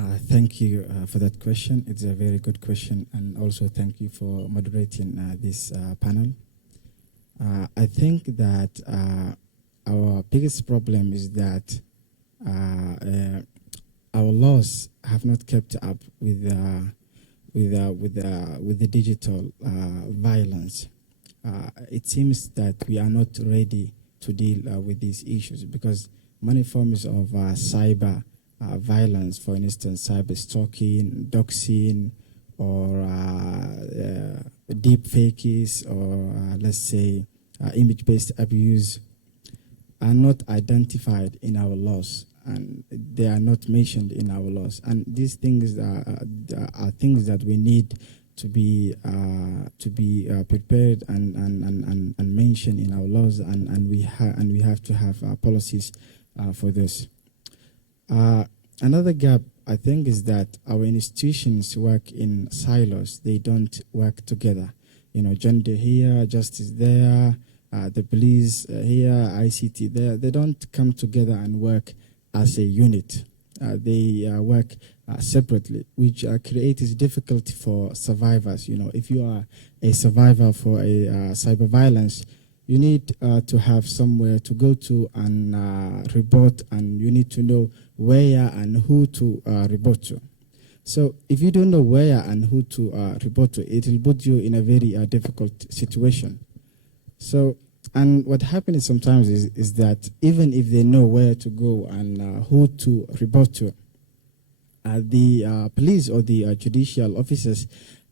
Thank you for that question. It's a very good question, and also thank you for moderating this panel. I think that our biggest problem is that our laws have not kept up with the digital violence. It seems that we are not ready to deal with these issues because many forms of cyber violence, for instance, cyber stalking, doxing, or deep fakes, or let's say image-based abuse, are not identified in our laws, and they are not mentioned in our laws. And these things are things that we need to be prepared and mentioned in our laws, and we have to have policies for this. Another gap, I think, is that our institutions work in silos. They don't work together. You know, gender here, justice there, the police here, ICT there. They don't come together and work as a unit. They work separately, which creates difficulty for survivors. You know, if you are a survivor for a cyber violence, you need to have somewhere to go to and report, and you need to know where and who to report to. So if you don't know where and who to report to, it will put you in a very difficult situation. So, and what happens sometimes is that even if they know where to go and who to report to, the police or the judicial officers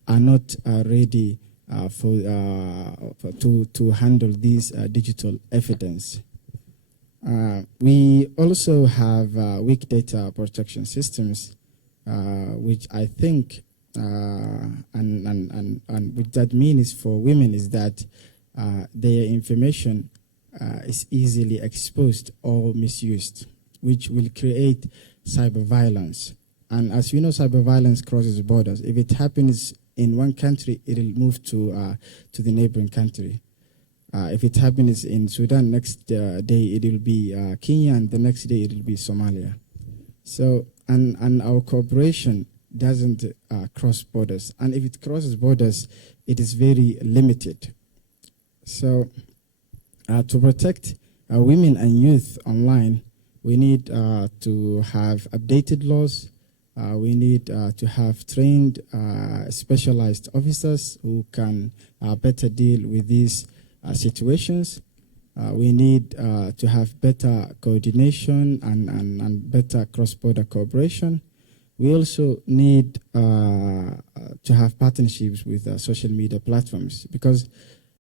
are not ready to handle these digital evidence. We also have weak data protection systems, which I think, and what that means for women is that their information is easily exposed or misused, which will create cyber violence. And as you know, cyber violence crosses borders. If it happens in one country, it will move to the neighboring country. If it happens in Sudan, next day it will be Kenya, and the next day it will be Somalia. So, and our cooperation doesn't cross borders. And if it crosses borders, it is very limited. So, to protect women and youth online, we need to have updated laws. We need to have trained, specialized officers who can better deal with these situations. We need to have better coordination and better cross-border cooperation. We also need to have partnerships with social media platforms, because